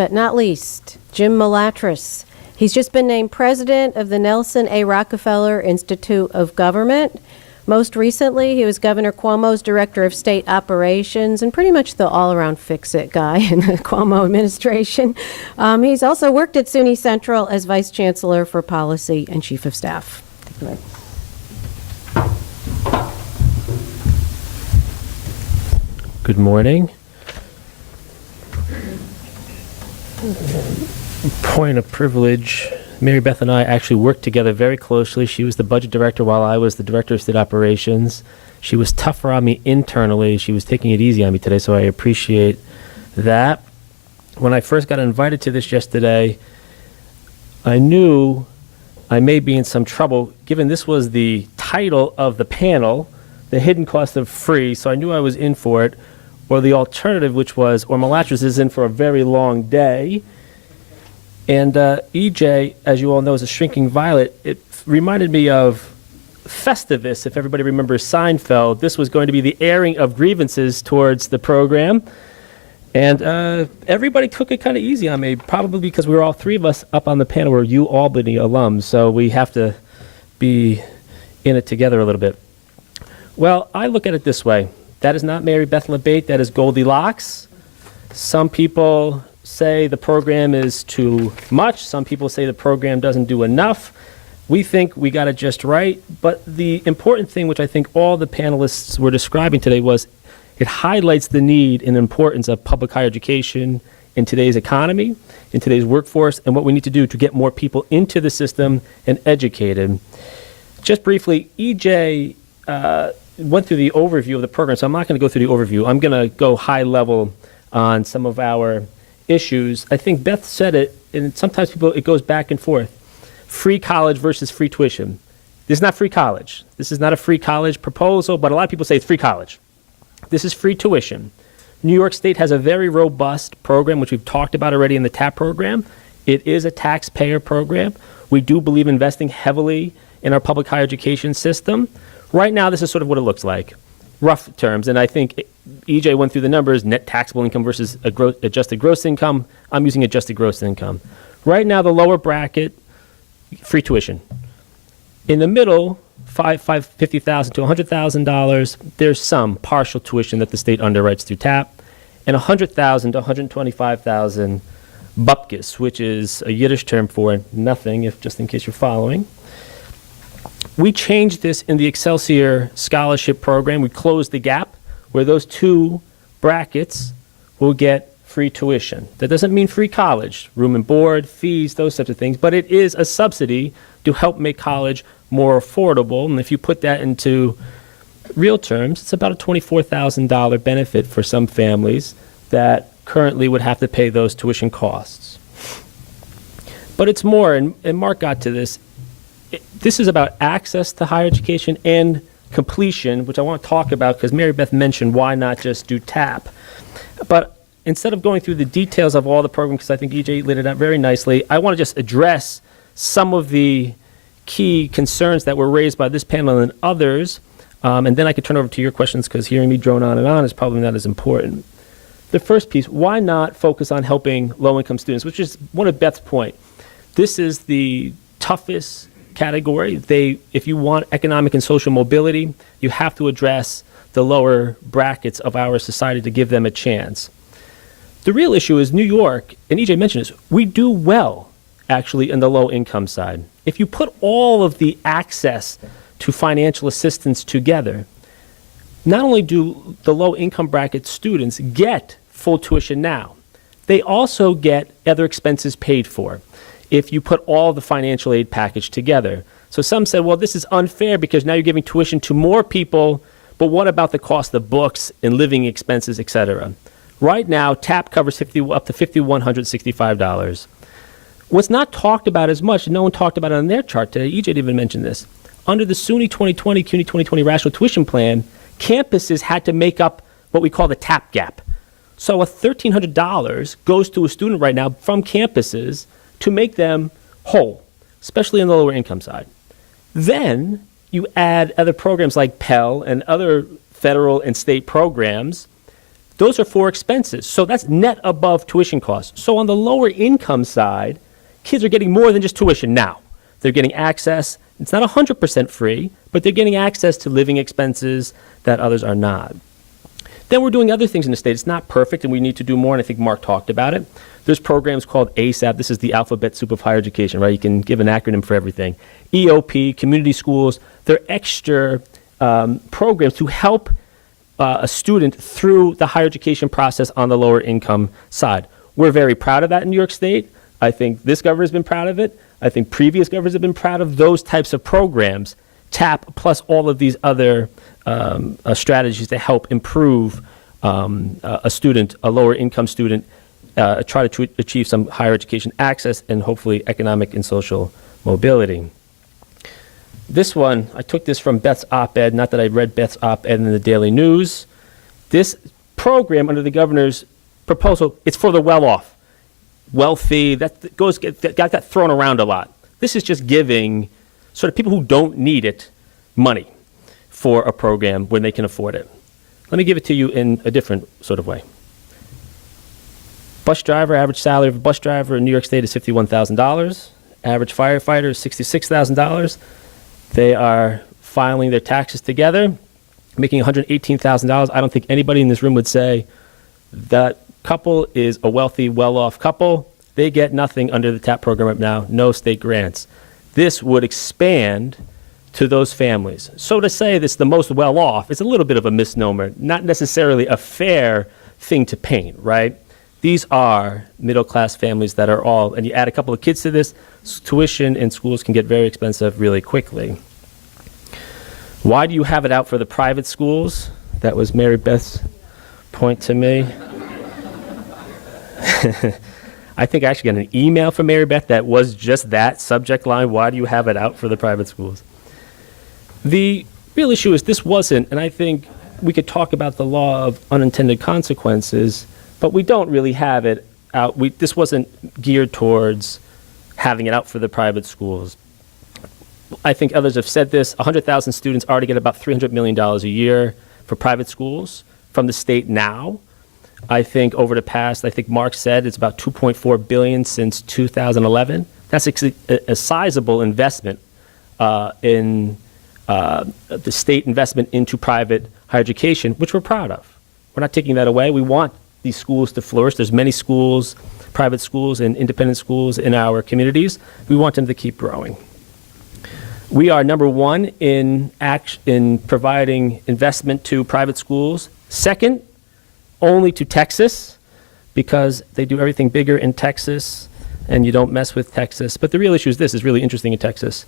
but not least, Jim Malatras. He's just been named president of the Nelson A. Rockefeller Institute of Government. Most recently, he was Governor Cuomo's Director of State Operations and pretty much the all-around fix-it guy in the Cuomo administration. He's also worked at SUNY Central as Vice Chancellor for Policy and Chief of Staff. Take it away. Good morning. Point of privilege. Mary Beth and I actually worked together very closely. She was the budget director while I was the director of state operations. She was tougher on me internally. She was taking it easy on me today, so I appreciate that. When I first got invited to this yesterday, I knew I may be in some trouble, given this was the title of the panel, the hidden cost of free, so I knew I was in for it, or the alternative, which was, or Malatras is in for a very long day. And EJ, as you all know, is a shrinking violet. It reminded me of Festivus, if everybody remembers Seinfeld. This was going to be the airing of grievances towards the program. And everybody took it kind of easy on me, probably because we were all three of us up on the panel. We're UAlbany alums, so we have to be in it together a little bit. Well, I look at it this way. That is not Mary Beth LeBate, that is Goldilocks. Some people say the program is too much. Some people say the program doesn't do enough. We think we got it just right. But the important thing, which I think all the panelists were describing today, was it highlights the need and importance of public higher education in today's economy, in today's workforce, and what we need to do to get more people into the system and educated. Just briefly, EJ went through the overview of the program, so I'm not going to go through the overview. I'm going to go high level on some of our issues. I think Beth said it, and sometimes it goes back and forth. Free college versus free tuition. This is not free college. This is not a free college proposal, but a lot of people say it's free college. This is free tuition. New York State has a very robust program, which we've talked about already in the TAP program. It is a taxpayer program. We do believe investing heavily in our public higher education system. Right now, this is sort of what it looks like, rough terms, and I think EJ went through the numbers, net taxable income versus adjusted gross income. I'm using adjusted gross income. Right now, the lower bracket, free tuition. In the middle, $50,000 to $100,000, there's some partial tuition that the state underwrites through TAP, and $100,000 to $125,000 bupkis, which is a Yiddish term for nothing, just in case you're following. We changed this in the Excelsior Scholarship Program. We closed the gap where those two brackets will get free tuition. That doesn't mean free college, room and board, fees, those types of things, but it is a subsidy to help make college more affordable. And if you put that into real terms, it's about a $24,000 benefit for some families that currently would have to pay those tuition costs. But it's more, and Mark got to this, this is about access to higher education and completion, which I want to talk about because Mary Beth mentioned why not just do TAP. But instead of going through the details of all the programs, because I think EJ laid it out very nicely, I want to just address some of the key concerns that were raised by this panel and others, and then I could turn over to your questions because hearing me drone on and on is probably not as important. The first piece, why not focus on helping low-income students, which is one of Beth's point. This is the toughest category. If you want economic and social mobility, you have to address the lower brackets of our society to give them a chance. The real issue is New York, and EJ mentioned this, we do well actually in the low income side. If you put all of the access to financial assistance together, not only do the low income bracket students get full tuition now, they also get other expenses paid for if you put all the financial aid package together. So some said, well, this is unfair because now you're giving tuition to more people, but what about the cost of books and living expenses, et cetera? Right now, TAP covers up to $5,165. What's not talked about as much, no one talked about it on their chart today, EJ didn't even mention this, under the SUNY 2020, CUNY 2020 Rational Tuition Plan, campuses had to make up what we call the TAP gap. So $1,300 goes to a student right now from campuses to make them whole, especially on the lower income side. Then you add other programs like Pell and other federal and state programs Those are for expenses. So that's net above tuition costs. So on the lower income side, kids are getting more than just tuition now. They're getting access. It's not 100% free, but they're getting access to living expenses that others are not. Then we're doing other things in the state. It's not perfect, and we need to do more, and I think Mark talked about it. There's programs called ASAP. This is the alphabet soup of higher education, right? You can give an acronym for everything. EOP, community schools, they're extra programs to help a student through the higher education process on the lower income side. We're very proud of that in New York State. I think this governor has been proud of it. I think previous governors have been proud of those types of programs, TAP, plus all of these other strategies to help improve a student, a lower income student, try to achieve some higher education access and hopefully economic and social mobility. This one, I took this from Beth's op-ed, not that I read Beth's op-ed in the Daily News. This program under the governor's proposal, it's for the well-off, wealthy, that got thrown around a lot. This is just giving sort of people who don't need it money for a program when they can afford it. Let me give it to you in a different sort of way. Bus driver, average salary of a bus driver in New York State is $51,000. Average firefighter is $66,000. They are filing their taxes together, making $118,000. I don't think anybody in this room would say that couple is a wealthy, well-off couple. They get nothing under the TAP program right now, no state grants. This would expand to those families. So to say this the most well-off is a little bit of a misnomer, not necessarily a fair thing to paint, right? These are middle-class families that are all, and you add a couple of kids to this, tuition in schools can get very expensive really quickly. Why do you have it out for the private schools? That was Mary Beth's point to me. I think I actually got an email from Mary Beth that was just that subject line, why do you have it out for the private schools? The real issue is this wasn't, and I think we could talk about the law of unintended consequences, but we don't really have it out. This wasn't geared towards having it out for the private schools. I think others have said this, 100,000 students already get about $300 million a year for private schools from the state now. I think over the past, I think Mark said it's about $2.4 billion since 2011. That's a sizable investment in the state investment into private higher education, which we're proud of. We're not taking that away. We want these schools to flourish. There's many schools, private schools and independent schools in our communities. We want them to keep growing. We are number one in providing investment to private schools. Second, only to Texas, because they do everything bigger in Texas and you don't mess with Texas. But the real issue is this is really interesting in Texas.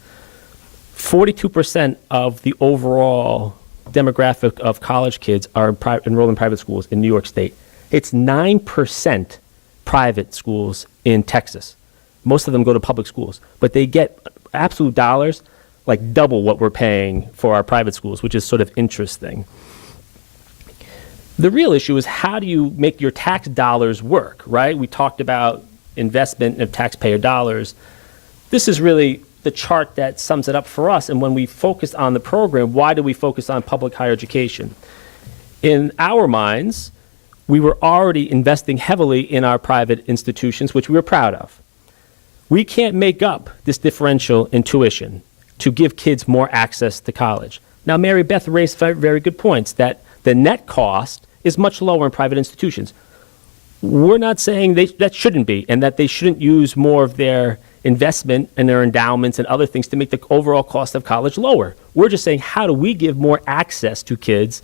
42% of the overall demographic of college kids are enrolled in private schools in New York State. It's 9% private schools in Texas. Most of them go to public schools, but they get absolute dollars like double what we're paying for our private schools, which is sort of interesting. The real issue is how do you make your tax dollars work, right? We talked about investment of taxpayer dollars. This is really the chart that sums it up for us. And when we focused on the program, why do we focus on public higher education? In our minds, we were already investing heavily in our private institutions, which we were proud of. We can't make up this differential in tuition to give kids more access to college. Now, Mary Beth raised very good points that the net cost is much lower in private institutions. We're not saying that shouldn't be, and that they shouldn't use more of their investment and their endowments and other things to make the overall cost of college lower. We're just saying, how do we give more access to kids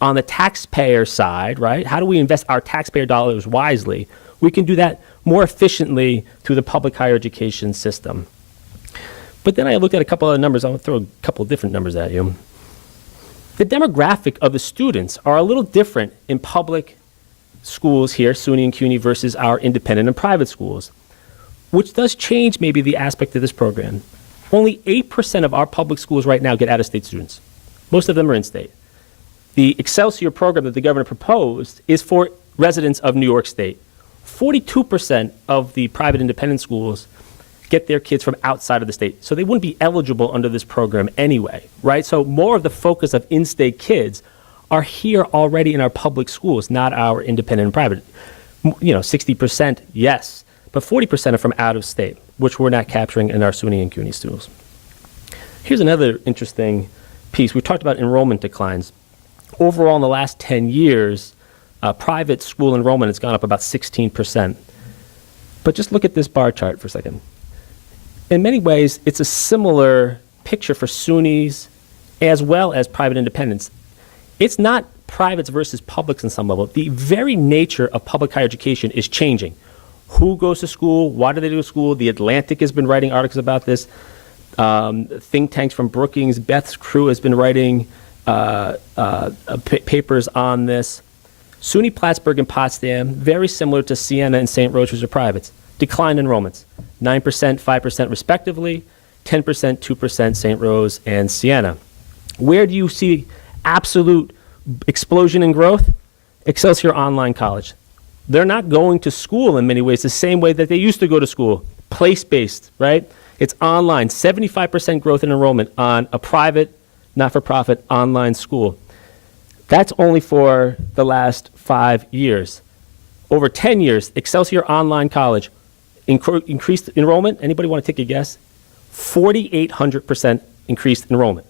on the taxpayer side, right? How do we invest our taxpayer dollars wisely? We can do that more efficiently through the public higher education system. But then I looked at a couple other numbers. I'll throw a couple of different numbers at you. The demographic of the students are a little different in public schools here, SUNY and CUNY, versus our independent and private schools, which does change maybe the aspect of this program. Only 8% of our public schools right now get out-of-state students. Most of them are in-state. The Excelsior program that the governor proposed is for residents of New York State. 42% of the private independent schools get their kids from outside of the state. So they wouldn't be eligible under this program anyway, right? So more of the focus of in-state kids are here already in our public schools, not our independent and private. 60%, yes, but 40% are from out of state, which we're not capturing in our SUNY and CUNY schools. Here's another interesting piece. We talked about enrollment declines. Overall, in the last 10 years, private school enrollment has gone up about 16%. But just look at this bar chart for a second. In many ways, it's a similar picture for SUNYs as well as private independents. It's not privates versus publics in some level. The very nature of public higher education is changing. Who goes to school? Why do they go to school? The Atlantic has been writing articles about this. Think tanks from Brookings, Beth's crew has been writing papers on this. SUNY Plattsburgh and Potsdam, very similar to Siena and St. Rose, which are privates, declined enrollments, 9%, 5% respectively, 10%, 2% St. Rose and Siena. Where do you see absolute explosion in growth? Excelsior Online College. They're not going to school in many ways the same way that they used to go to school, place-based, right? It's online, 75% growth in enrollment on a private, not-for-profit online school. That's only for the last 5 years. Over 10 years, Excelsior Online College increased enrollment. Anybody want to take a guess? 4,800% increased enrollment.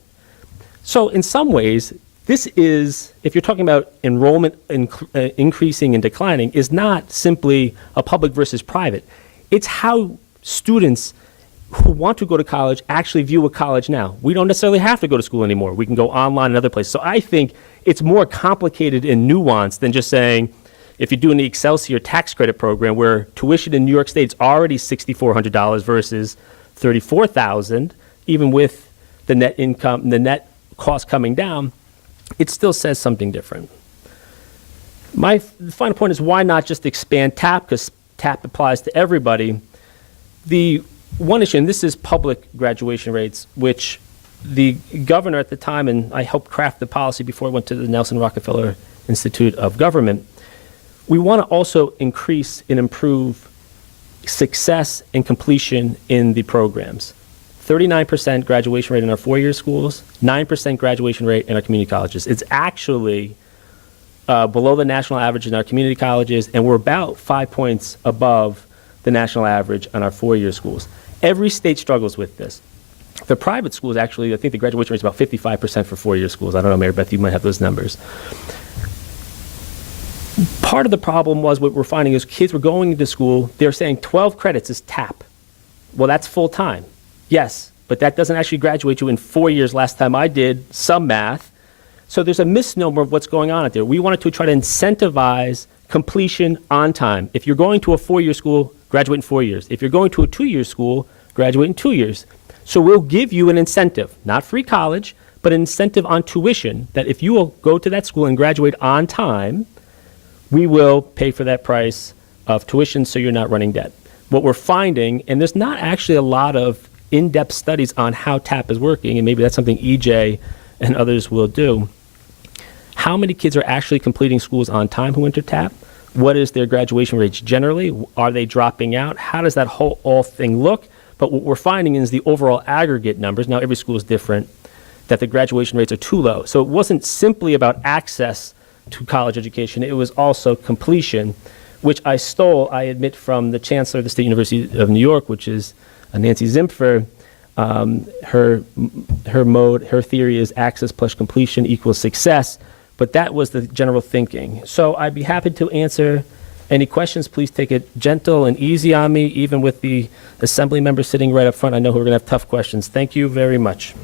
So in some ways, this is, if you're talking about enrollment increasing and declining, is not simply a public versus private. It's how students who want to go to college actually view a college now. We don't necessarily have to go to school anymore. We can go online and other places. So I think it's more complicated and nuanced than just saying, if you're doing the Excelsior tax credit program where tuition in New York State is already $6,400 versus $34,000, even with the net income, the net cost coming down, it still says something different. My final point is, why not just expand TAP? Because TAP applies to everybody. The one issue, and this is public graduation rates, which the governor at the time, and I helped craft the policy before I went to the Nelson Rockefeller Institute of Government, we want to also increase and improve success and completion in the programs. 39% graduation rate in our four-year schools, 9% graduation rate in our community colleges. It's actually below the national average in our community colleges, and we're about 5 points above the national average on our four-year schools. Every state struggles with this. The private schools, actually, I think the graduation rate is about 55% for four-year schools. I don't know, Mary Beth, you might have those numbers. Part of the problem was what we're finding is kids were going into school, they're saying 12 credits is TAP. Well, that's full-time. Yes, but that doesn't actually graduate you in 4 years. Last time I did some math. So there's a misnomer of what's going on out there. We wanted to try to incentivize completion on time. If you're going to a four-year school, graduate in 4 years. If you're going to a two-year school, graduate in 2 years. So we'll give you an incentive, not free college, but an incentive on tuition that if you will go to that school and graduate on time, we will pay for that price of tuition so you're not running debt. What we're finding, and there's not actually a lot of in-depth studies on how TAP is working, and maybe that's something EJ and others will do. How many kids are actually completing schools on time who enter TAP? What is their graduation rates generally? Are they dropping out? How does that whole thing look? But what we're finding is the overall aggregate numbers, now every school is different, that the graduation rates are too low. So it wasn't simply about access to college education, it was also completion, which I stole, I admit, from the Chancellor of the State University of New York, which is Nancy Zimpfer. Her theory is access plus completion equals success, but that was the general thinking. So I'd be happy to answer any questions. Please take it gentle and easy on me, even with the assembly members sitting right up front. I know who are going to have tough questions. Thank you very much.